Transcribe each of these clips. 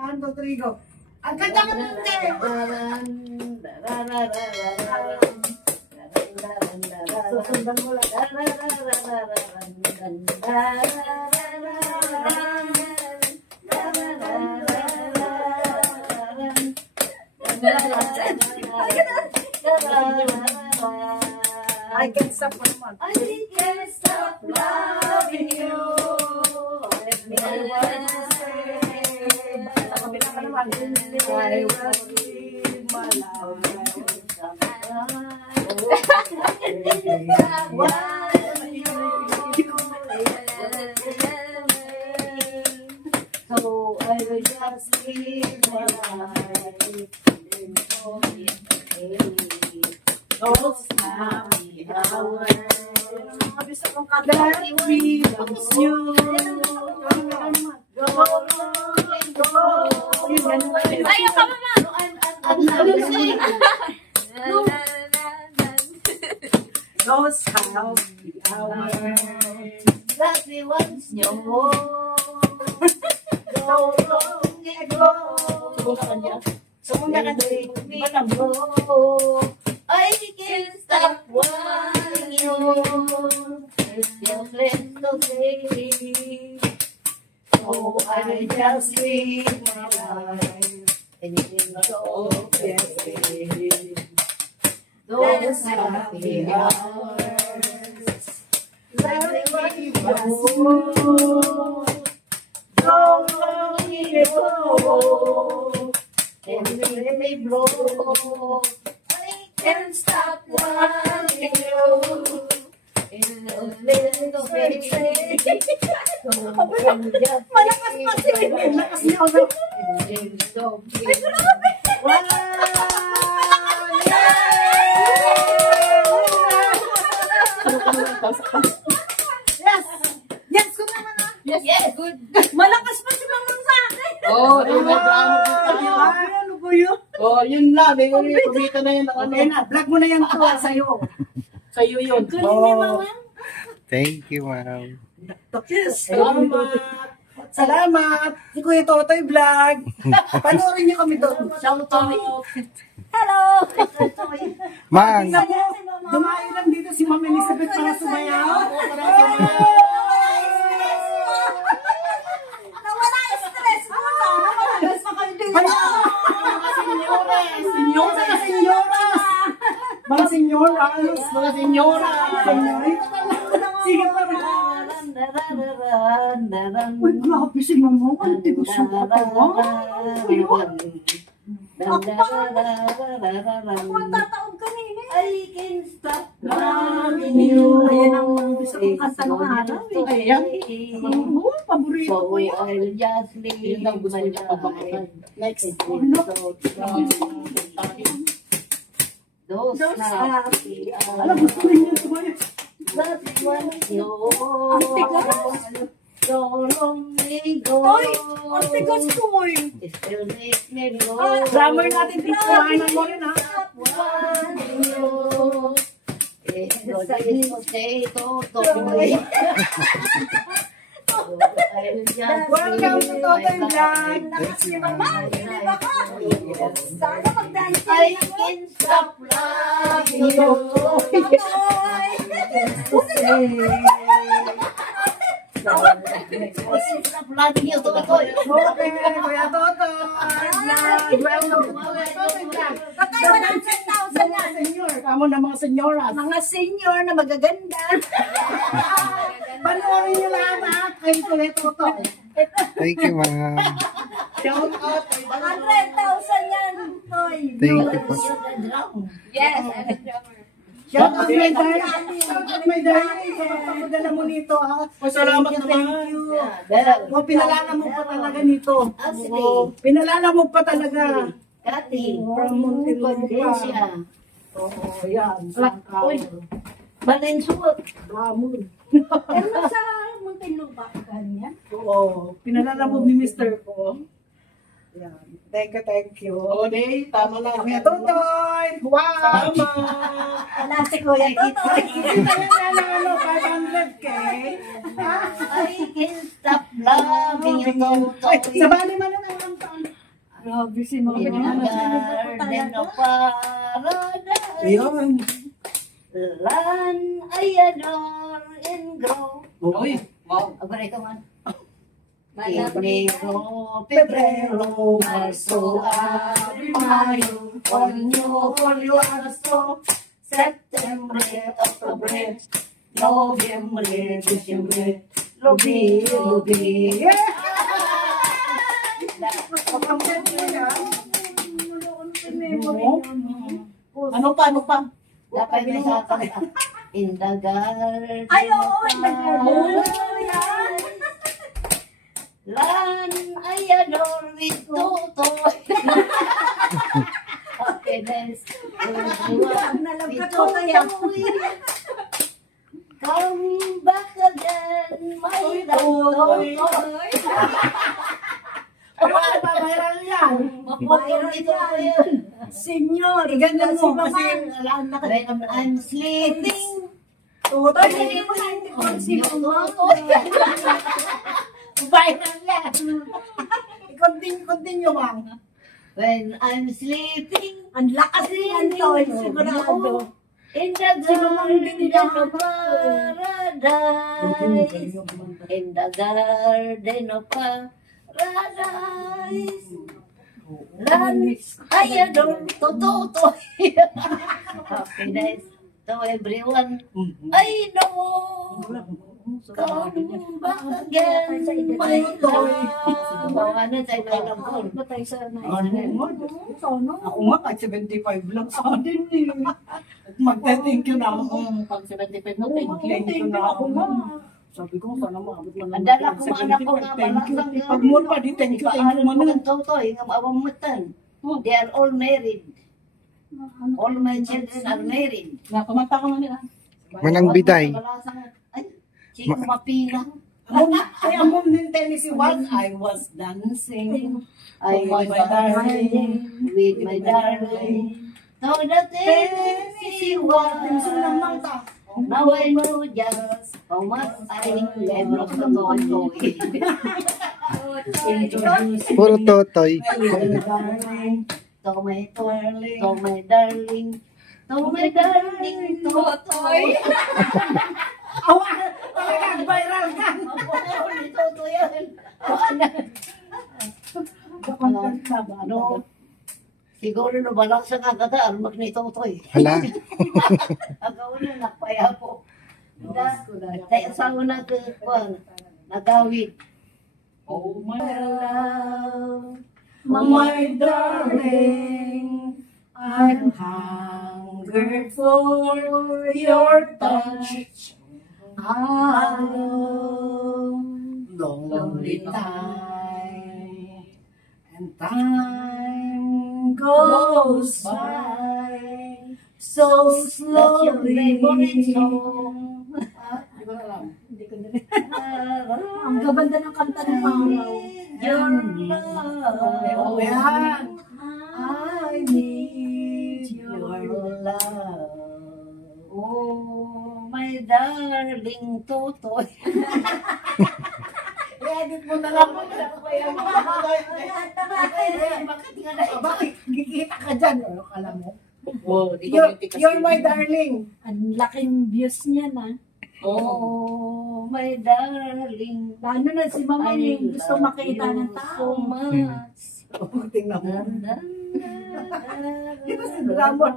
1, 2, 3, go. Ang ganda ka nun, susundan mo lang. I can't stop naman. I can't stop loving you. I will live my So I will just live my life in those happy hours. that we lose you. Ayaw ka, mama! Those happy hours that we once knew so long ago. I can't stop wanting you. It's your place to say. So I just live my life in those days. Those happy hours that we once knew so long ago. And when they blow, I can't stop wanting you. In a little baby, malakas pa siya. Malakas niya ako. Yes! Yes, good naman ah. yes, good. Malakas pa si Mamang sa akin. Oh, ano ba yun? Oh, yun na. Kumita na yun. Okay na, vlog mo na yan ito sa'yo. Sa'yo yun. Thank you, ma'am. Yes, salamat. Si Kuya Totoy Vlog. Panoorin niyo kami doon. Shout out. Hello! Mang! Dumayo lang dito si Ma'am Elizabeth para sumayaw. Nawala yung stress mo. Nawala pa kayo din. Mga senyoras. Mga senyora. Sige pa rin. Uy, grabe si Mama. Ang tigos yung katawa. Ako ang tataog kanina. I can't stop loving you. Ayan ang gusto kong kanta ng araw. Ayan. Oo, paborito ko So yan. I'll just live Yun ang gusto my niya pabakasan. life. Next. Those Those happy Alam, hours gusto rin niya tumayo. that once knew so long ago. Toy, ang tigas ko eh. Still make me blow. Grammar natin, pictureanan mo rin ha. Wanting you. It's no day to say Totoy. Welcome to Totoy Vlog. I can't stop loving you. Stop loving you, Totoy. Okay, Kuya Totoy Vlog. Welcome to Totoy Vlog. Tatay, 100,000 yan. Senyor, kamo na mga senyoras. Mga senior na magaganda. Panoorin niyo lahat kay Kuya Totoy. Thank you, ma'am. Shout out. 100,000 yan, Toy. Thank you po. Yes, I'm a drummer. Shout out my darling. Shout out my darling. Kapagpadala mo nito ha. Salamat Thank naman. you. O, pinalala mo pa talaga nito. Oo, pinalala mo pa talaga. Kati, From Muntinlupa. Condencia. Oo, yan. Uy, Valenzuela. Damon. Ano sa Muntinlupa? Ganyan? Oo, pinalala mo ni Mr. ko. Yan. Thank you. Oh, Day, tama na. Kuya Totoy! Wow! Tama. Wala si Kuya Totoy. Kita niya na ano, 500K. I can't stop loving you, Ay, Totoy. sabali man na ang Grabe si Mama. In the garden of paradise. Ayun. Land I adore and grow. Uy. Wow. Abay ka man. Enero, Febrero, Marzo, Abril, Mayo, Junio, Julio, Agosto, Septiembre, Octubre, Noviembre, Diciembre, Lubi, Lubi. Ano pa, ano pa? Dapat may sa kanta. In the garden. Ay, oo, in the garden. Land I adore with Totoy. Happiness. Nalagkat ko kaya. Come back again, my Totoy. Viral yan. Viral yan. Senior. Ganyan Si mo Mama. kasi alam na When I'm sleeping. Tutoy. Hindi mo na hindi ko si Mama. Viral yan. I-continue bang? When I'm sleeping. Ang lakas niyan, Toy. Sigurado. In the garden of paradise. In the garden of paradise. Land I adore Totoy. Happiness to everyone. I know. Come back again, my Lord. Bawa na tayo na lang po. Ba tayo sa Ako nga, kahit 75 lang sa akin eh. Magte-thank you na ako. Pag 75 mo, thank you na ako. Sabi ko, sana maabot mo Ang dala ko anak ko nga Thank you. balasang Pag mo pa, di thank you mo na. Ang Totoy, ang awamatan. They are all married. All my children are married. Nakamanta ka man nila. Manang biday. Ay, Chico Mapila. Ay, ang mom din Tennessee was, I was dancing. I Oh, my darling. with my darling. So the Tennessee was. Now I know just how much I love the Totoy. Puro totoy. To my darling, to my darling, to my darling, Totoy. Awa, talagang viral ka. Totoy yan. Ano? Siguro na balak sa kakadaan, mag ni Totoy. Hala. Agaw na, nakpaya po. Tayo asawa na nagawid. Oh my love, My darling, I'm hungered for your touch. Lonely time, and time goes by so slowly. Hindi ko na rin. Ang gabanda ng kanta ng Pangalaw. Your love, Yan. I need your love. Oh, my darling Totoy. I-edit mo na lang. Bakit kikita ka dyan? Ano kala mo? You're my darling. Ang laking views niya na. Oh, my darling. Lalo na si Mama I yung gusto love makita ng you tao. so much. Tingnan mo. Di ba si Ramon?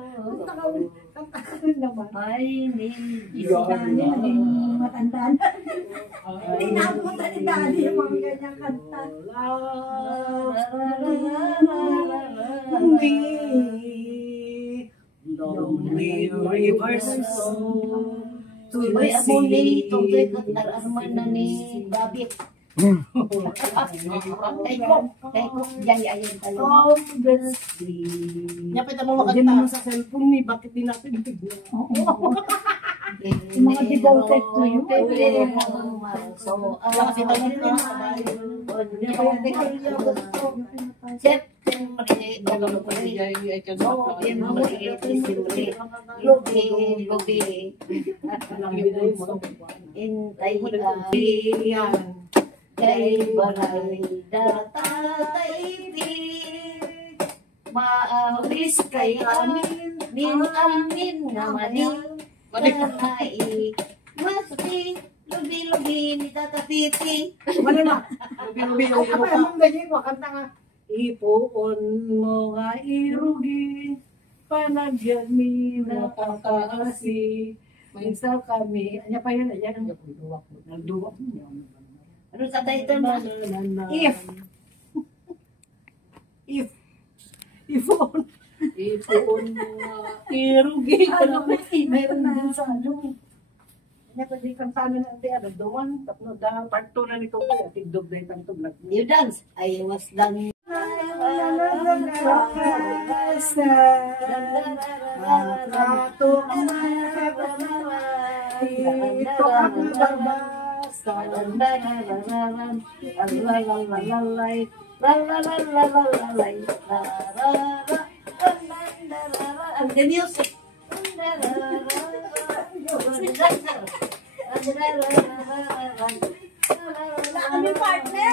Kanta ka rin naman. I need Si you. Dani, naging matanda na. Hindi napunta ni Dani yung mga ganyang kanta. Lonely rivers flow to the May amon ni Totoy sea. kataraman na ni Babit. Hmm. Kay ko, jay ayon tayo. Of the sea. Yapit mo makanta mo sa cellphone ni, bakit di natin bigla? Yung mga devoted to you. So, Kasi tayo rin September, Lubi, Intay ka, kay balay datatay Maalis kay amin, min nga maning, nanay, masti, lubi-lubi ni Tata Titi. Wala na. Ay, amang ganyan, wakanta nga. Ipuon mo nga irugi, panagyan mi nakakaasi. Minsan kami, anya pa yan, ayan ang nagduwak mo. Nagduwak mo niya. Ano sa title mo? Ipuon mo nga irugi. Meron na din sa ano. Anya pa di kantana na ate, ano, doon, tapno da, part 2 na nito ko, tigdog na itang ito vlog. You dance. I was done. The music. Wala kami partner.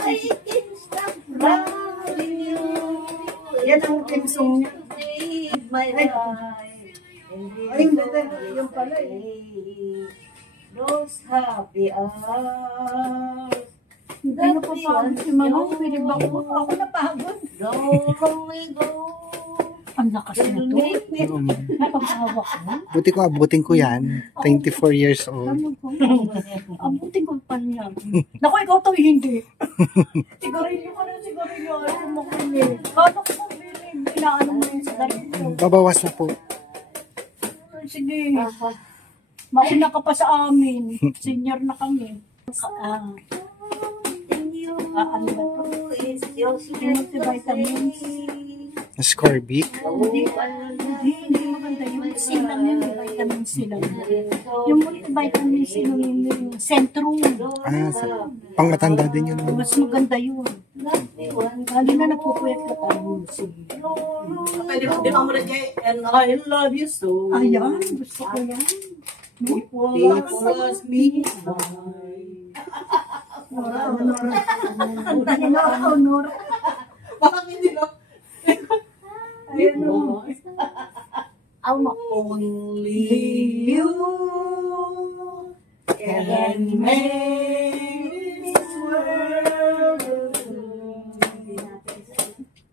I can't stop loving you. Yan ang theme song niya. Save my life. Ay, hindi, yung pala eh. Those happy hours. Ano pa pa? Si Manong, pwede ba ako? Ako napagod. Long ago. Ang lakas na to. Napapahawak ko. Buti ko abutin ko yan. 24 years old. Ano ko? Abutin ko pa niya. Naku, ikaw to hindi. Sigarilyo ka na, sigarilyo. Ayaw mo ko eh. Paano ko binaano mo yung sigarilyo? Babawas na po. Sige. Mauna ka pa sa amin. Senior na kami. Ano ba to? Multivitamins. Scorbic. Hindi maganda yung silang yun. Vitamin C lang. Yung multivitamin C yung Centrum. Pang matanda din yun. Mas maganda yun. Lalo na napupuyat ka tayo. Pwede mo din ako kay and I love you so. Ayan, gusto ko yan. It was me. Kanta ni Nora Honor. Bakit hindi no? Ayun no. Only you can make this world.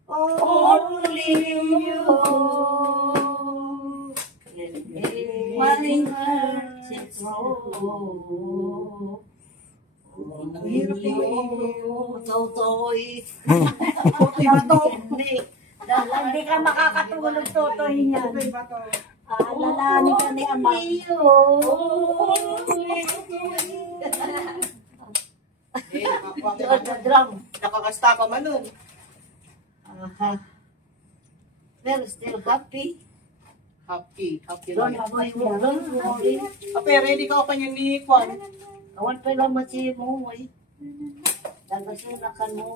Only you. My heart is low. Totoy. Hindi ka makakatulog totoy niyan. Alalahanin ka ni Ama. Drum. Nakakasta ka man nun. Pero still happy. Happy Don't lang. worry, don't worry. Ape, ready ka pa niya ni Kwan? Awan pa lang masi mo, eh. Nagasunakan mo,